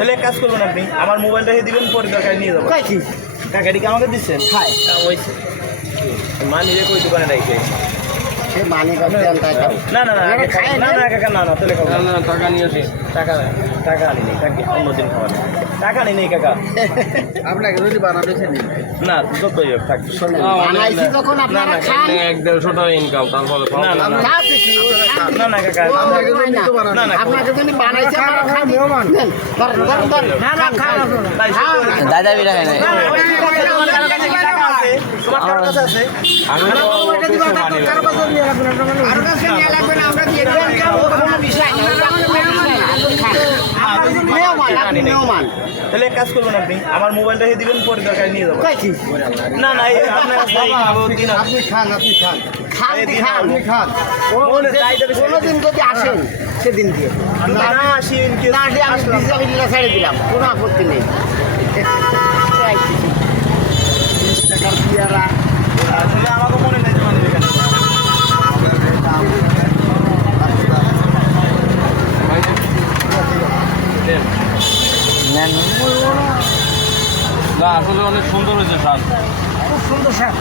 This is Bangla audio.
তাহলে এক কাজ করবেন, আপনি আমার মোবাইলটা দিবেন, পরে দরকার নিয়ে যাবো। টাকাটিকে আমাকে দিচ্ছেন? খায় মানি রে কই দোকানে রাখে? সে মানে করতেন তাই খাও না না না না না কাকা, না না তাহলে খাবো না। টাকা নিয়ে আসি। টাকা টাকা আনি নেই কাকি, অন্যদিন খাওয়া টাকা নেই কাকা। আপনাকে যদি বানাতে না যতই হোক থাক। বানাইছি যখন আপনারা খান 1-150 টাকা ইনকাম, তারপরে না না না খাচ্ছি কি? না না কাকা, না না আপনাকে যদি বানাইছে আপনারা খান দাদা বিরা খাই নাই। তোমার কার কাছে আছে? তাহলে এক কাজ করবেন, আপনি আমার মোবাইলটা দিবেন, পরে দরকার নিয়ে যাবো। না না আপনার আপনি খান কোনোদিন যদি আসেন সেদিন দিয়ে না আসেন কি না আসলে আমি ডিসেবিলিটি ছেড়ে দিলাম, কোনো আপত্তি নেই। টাকার পেয়ারা আসলে আমাকে মনে নেই যে মানে এখানে না আসলে অনেক সুন্দর হয়েছে স্বাদ। খুব সুন্দর স্যার।